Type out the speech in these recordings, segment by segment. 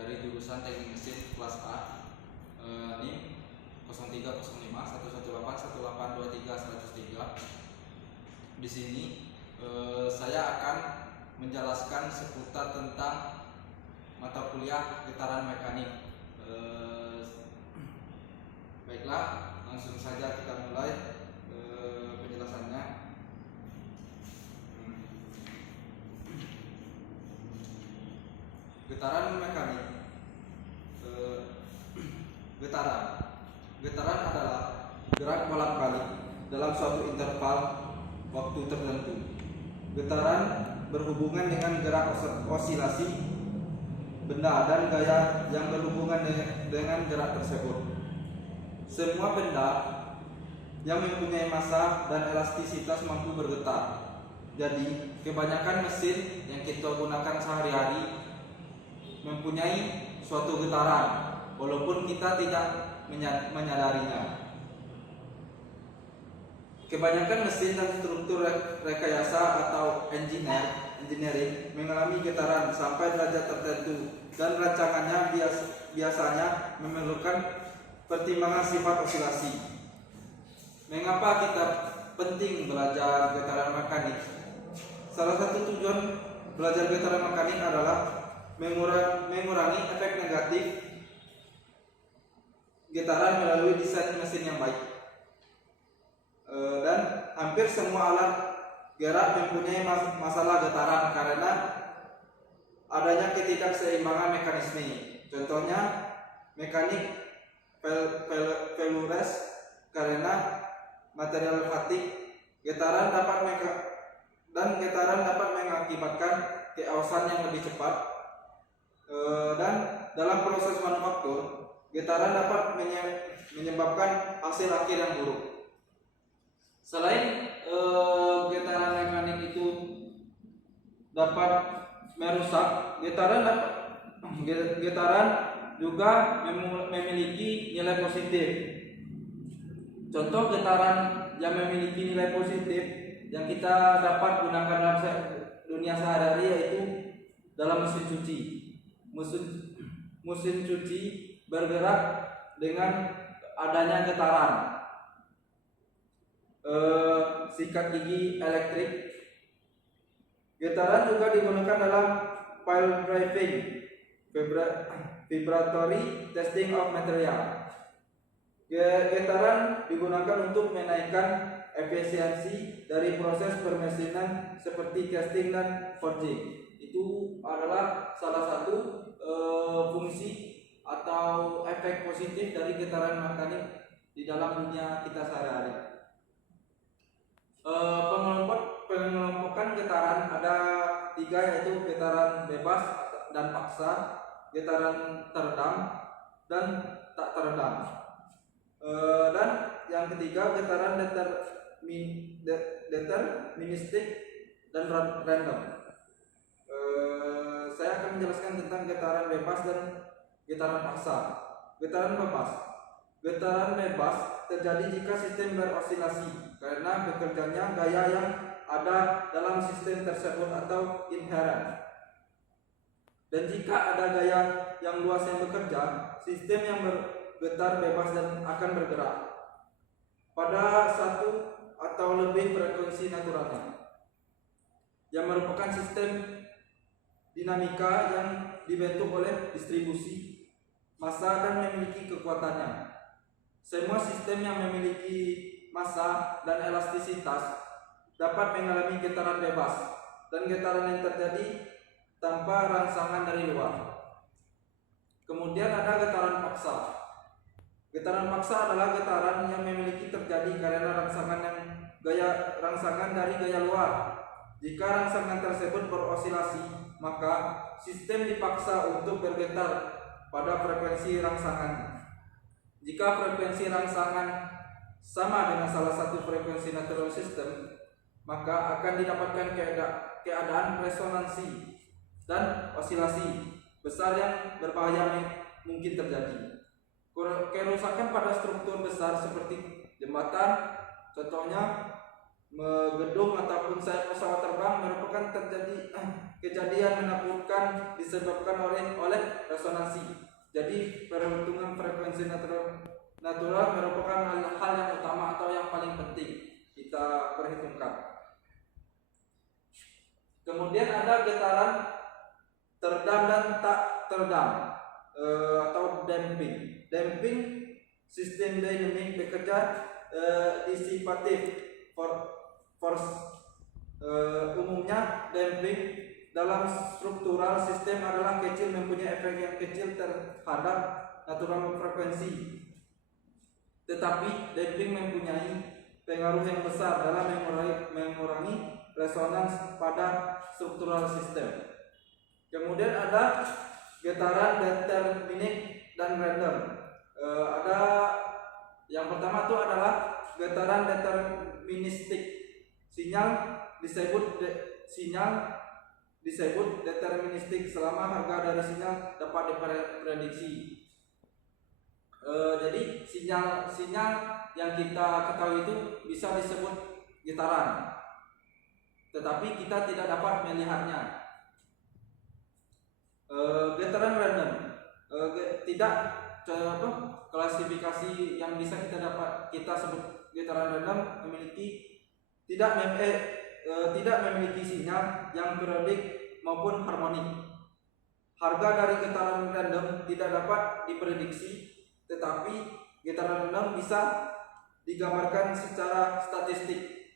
dari jurusan Teknik Mesin kelas A, NIM 0305118183 Di sini saya akan menjelaskan seputar tentang mata kuliah getaran mekanik. Baiklah, langsung saja kita mulai penjelasannya. Getaran mekanik. Getaran adalah gerak bolak-balik dalam suatu interval waktu tertentu. Getaran berhubungan dengan gerak osilasi benda dan gaya yang berhubungan dengan gerak tersebut. Semua benda yang mempunyai massa dan elastisitas mampu bergetar. Jadi, kebanyakan mesin yang kita gunakan sehari-hari mempunyai suatu getaran, walaupun kita tidak menyadarinya. Kebanyakan mesin dan struktur rekayasa atau engineering mengalami getaran sampai derajat tertentu, dan rancangannya biasanya memerlukan pertimbangan sifat osilasi. Mengapa kita penting belajar getaran mekanik? Salah satu tujuan belajar getaran mekanik adalah mengurangi efek negatif getaran melalui desain mesin yang baik. Dan hampir semua alat gerak mempunyai masalah getaran karena adanya ketidakseimbangan mekanisme. Contohnya mekanik failures karena material fatigue. Getaran dapat mengakibatkan keawasan yang lebih cepat, dan dalam proses manufaktur getaran dapat menyebabkan hasil akhir yang buruk. Selain getaran mekanik itu dapat merusak, getaran juga memiliki nilai positif. Contoh getaran yang memiliki nilai positif yang kita dapat gunakan dalam dunia sehari-hari yaitu dalam mesin cuci. Mesin cuci bergerak dengan adanya getaran. Sikat gigi elektrik. Getaran juga digunakan dalam pile driving, vibratory testing of material. Getaran digunakan untuk menaikkan efisiensi dari proses permesinan seperti casting dan forging. Itu adalah salah satu fungsi atau efek positif dari getaran mekanik di dalam dunia kita sehari-hari. Pengelompokan getaran ada 3, yaitu getaran bebas dan paksa, getaran teredam, dan tak teredam. Dan yang ketiga getaran deterministik dan random. Saya akan menjelaskan tentang getaran bebas dan getaran paksa. Getaran bebas terjadi jika sistem berosilasi karena bekerjanya gaya yang ada dalam sistem tersebut atau inherent. Dan jika ada gaya yang luas yang bekerja, sistem yang bergetar bebas dan akan bergerak pada satu atau lebih frekuensi naturalnya, yang merupakan sistem dinamika yang dibentuk oleh distribusi massa dan memiliki kekuatannya. Semua sistem yang memiliki massa dan elastisitas dapat mengalami getaran bebas, dan getaran yang terjadi tanpa rangsangan dari luar. Kemudian ada getaran paksa. Getaran paksa adalah getaran yang memiliki terjadi karena rangsangan dari gaya luar. Jika rangsangan tersebut berosilasi, maka sistem dipaksa untuk bergetar pada frekuensi rangsangan. Jika frekuensi rangsangan sama dengan salah satu frekuensi natural system, maka akan didapatkan keadaan resonansi dan osilasi besar yang berbahaya mungkin terjadi. Kerusakan pada struktur besar seperti jembatan, contohnya gedung ataupun sayap pesawat terbang merupakan kejadian menakutkan disebabkan oleh resonansi. Jadi perhitungan frekuensi natural merupakan hal yang utama atau yang paling penting kita perhitungkan. Kemudian ada getaran teredam dan tak teredam atau damping. Damping sistem dynamic bekerja disipatif. Force umumnya damping dalam struktural sistem adalah kecil, mempunyai efek yang kecil terhadap natural frekuensi. Tetapi damping mempunyai pengaruh yang besar dalam mengurangi resonans pada struktural sistem. Kemudian ada getaran determinik dan random. Ada yang pertama itu adalah getaran deterministik. Sinyal disebut deterministik selama harga dari sinyal dapat diprediksi. Jadi sinyal yang kita ketahui itu bisa disebut getaran, tetapi kita tidak dapat melihatnya. Getaran random tidak klasifikasi yang bisa kita sebut getaran random tidak memiliki sinyal yang periodik maupun harmonik. Harga dari getaran random tidak dapat diprediksi, tetapi getaran random bisa digambarkan secara statistik.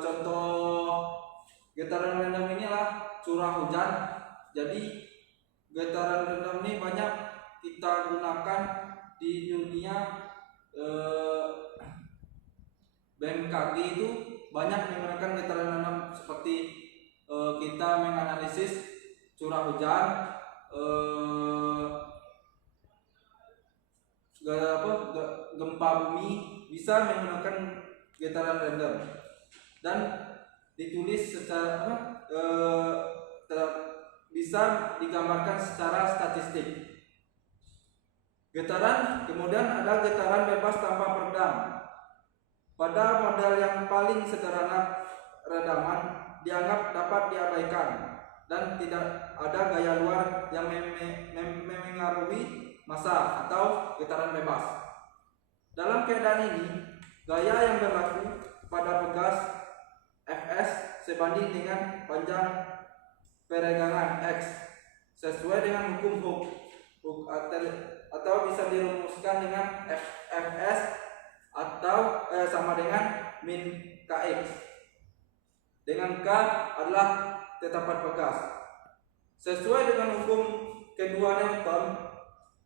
Contoh getaran random inilah curah hujan. Jadi getaran random ini banyak kita gunakan di dunia. BMKG itu banyak menggunakan getaran random seperti kita menganalisis curah hujan, gempa bumi, bisa menggunakan getaran random dan ditulis secara bisa digambarkan secara statistik. Kemudian ada getaran bebas tanpa peredam. Pada model yang paling sederhana, redaman dianggap dapat diabaikan dan tidak ada gaya luar yang memengaruhi massa atau getaran bebas. Dalam keadaan ini, gaya yang berlaku pada pegas Fs sebanding dengan panjang peregangan X sesuai dengan hukum Hooke atau bisa dirumuskan dengan Fs atau sama dengan min Kx, dengan K adalah tetapan pegas. Sesuai dengan hukum kedua Newton,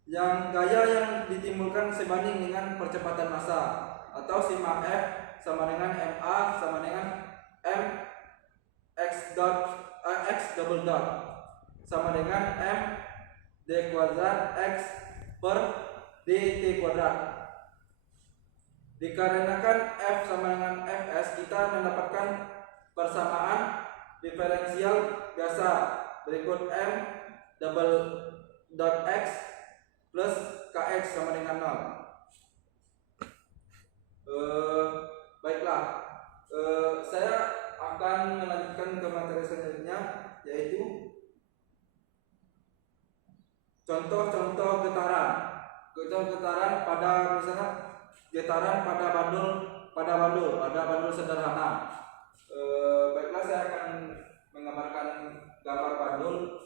yang gaya yang ditimbulkan sebanding dengan percepatan massa, atau sigma F sama dengan ma sama dengan m x double dot sama dengan m d kuadrat x per dt kuadrat. Dikarenakan F sama dengan Fs, kita mendapatkan persamaan diferensial biasa berikut M double dot X plus Kx sama dengan 0. Baiklah, saya akan melanjutkan ke materi selanjutnya, yaitu contoh-contoh getaran. Getaran pada misalnya getaran pada bandul sederhana. Baiklah, saya akan menggambarkan gambar bandul.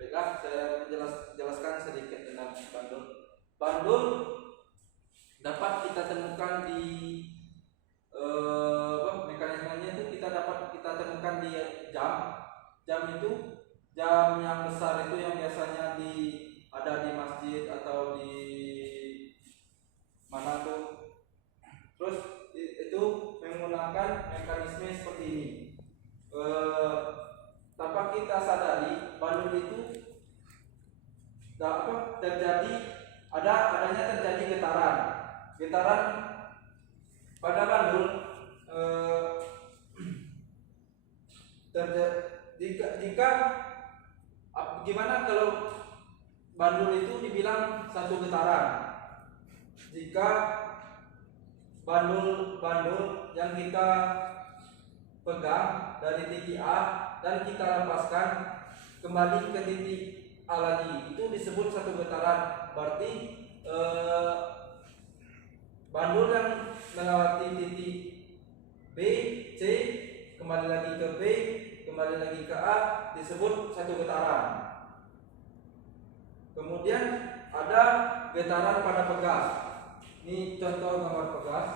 Baiklah, saya jelaskan sedikit tentang bandul. Bandul dapat kita temukan di mekanismenya itu dapat kita temukan di jam. Jam itu, jam yang besar itu yang biasanya ada di masjid atau di mana tuh. Terus itu menggunakan menggunakan mekanisme seperti ini. Tanpa kita sadari, bandul itu adanya terjadi getaran pada bandul. Jika gimana kalau bandul itu dibilang satu getaran? Jika bandul yang kita pegang dari titik A dan kita lepaskan kembali ke titik A lagi, itu disebut satu getaran. Berarti bandul yang melewati titik B, C, kembali lagi ke B, kembali lagi ke A, disebut satu getaran. Kemudian ada getaran pada pegas. Ini contoh gambar pegas.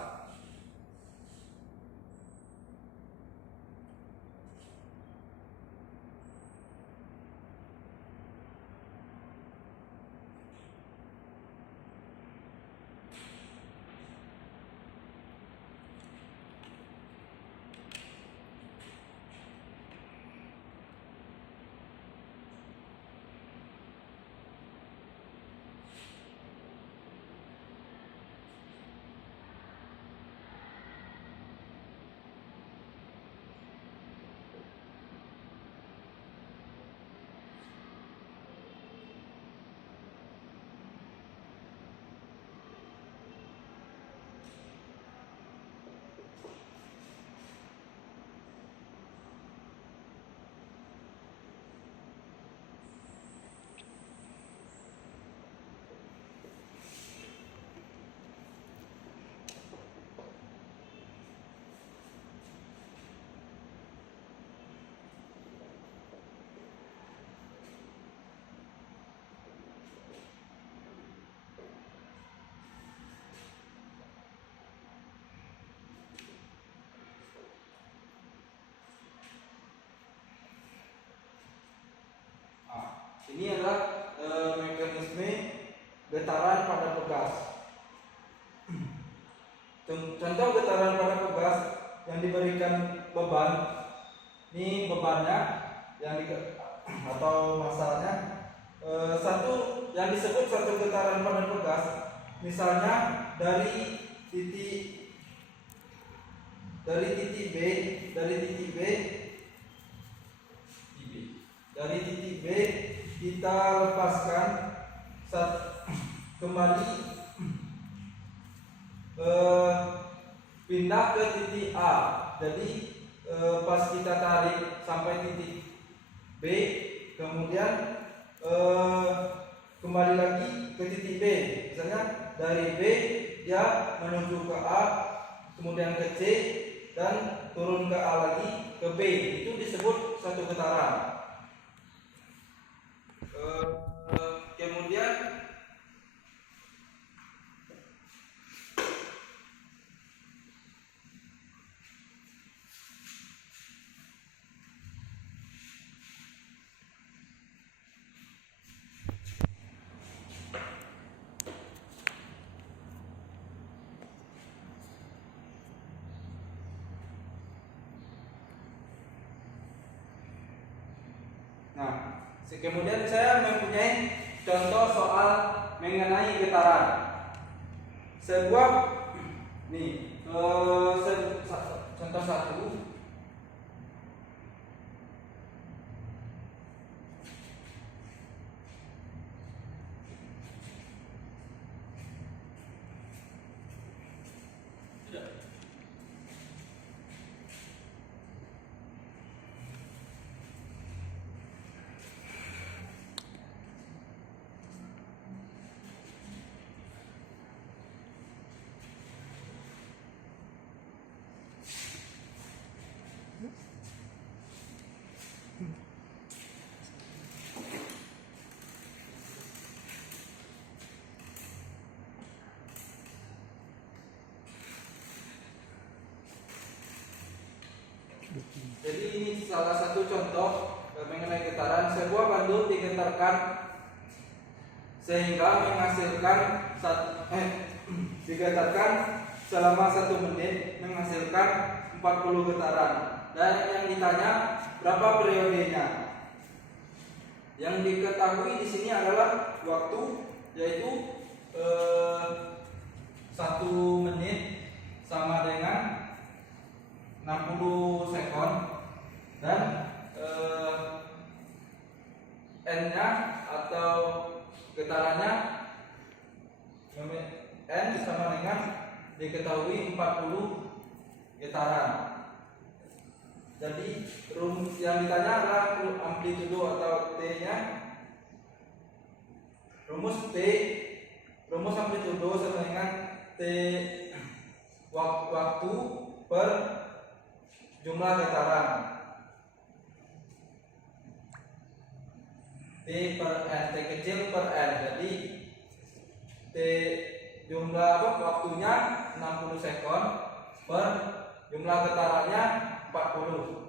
Ini adalah mekanisme getaran pada pegas. Contoh getaran pada pegas yang diberikan beban. Ini bebannya atau masalahnya. Satu yang disebut satu getaran pada pegas, misalnya dari titik B, kita lepaskan kembali pindah ke titik A. Jadi pas kita tarik sampai titik B, kemudian kembali lagi ke titik B. Misalnya dari B dia menuju ke A, kemudian ke C, dan turun ke A lagi ke B. Itu disebut satu getaran. Kemudian kemudian saya mempunyai contoh soal mengenai getaran. Sebuah contoh satu. Jadi ini salah satu contoh mengenai getaran. Sebuah bandul digetarkan sehingga menghasilkan digetarkan selama 1 menit menghasilkan 4 40 getaran. Dan yang ditanya berapa periodenya? Yang diketahui di sini adalah waktu, yaitu 1 menit sama dengan 60 sekon, dan N-nya atau getarannya N sama dengan diketahui 40 getaran. Jadi yang ditanya adalah amplitudo atau T-nya. Rumus amplitudo sama dengan T waktu per jumlah getaran. T per N, T kecil per N. Jadi T jumlah waktunya 60 sekon per jumlah getarannya 40.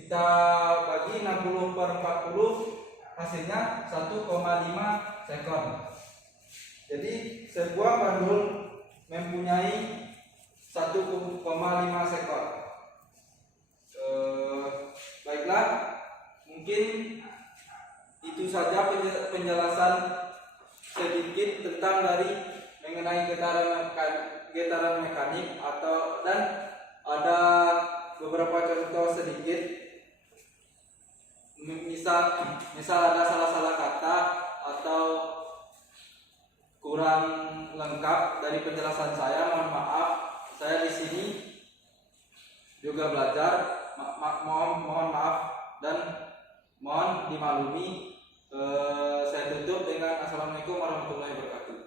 Kita bagi 60 per 40, hasilnya 1,5 sekon. Jadi sebuah bandul mempunyai 1,5 sekon. Baiklah, mungkin itu saja penjelasan sedikit tentang mengenai getaran mekanik dan ada beberapa contoh sedikit. Misal ada salah-salah kata atau kurang lengkap dari penjelasan saya, mohon maaf. Saya di sini juga belajar. Mohon maaf dan mohon dimaklumi. Saya tutup dengan Assalamualaikum warahmatullahi wabarakatuh.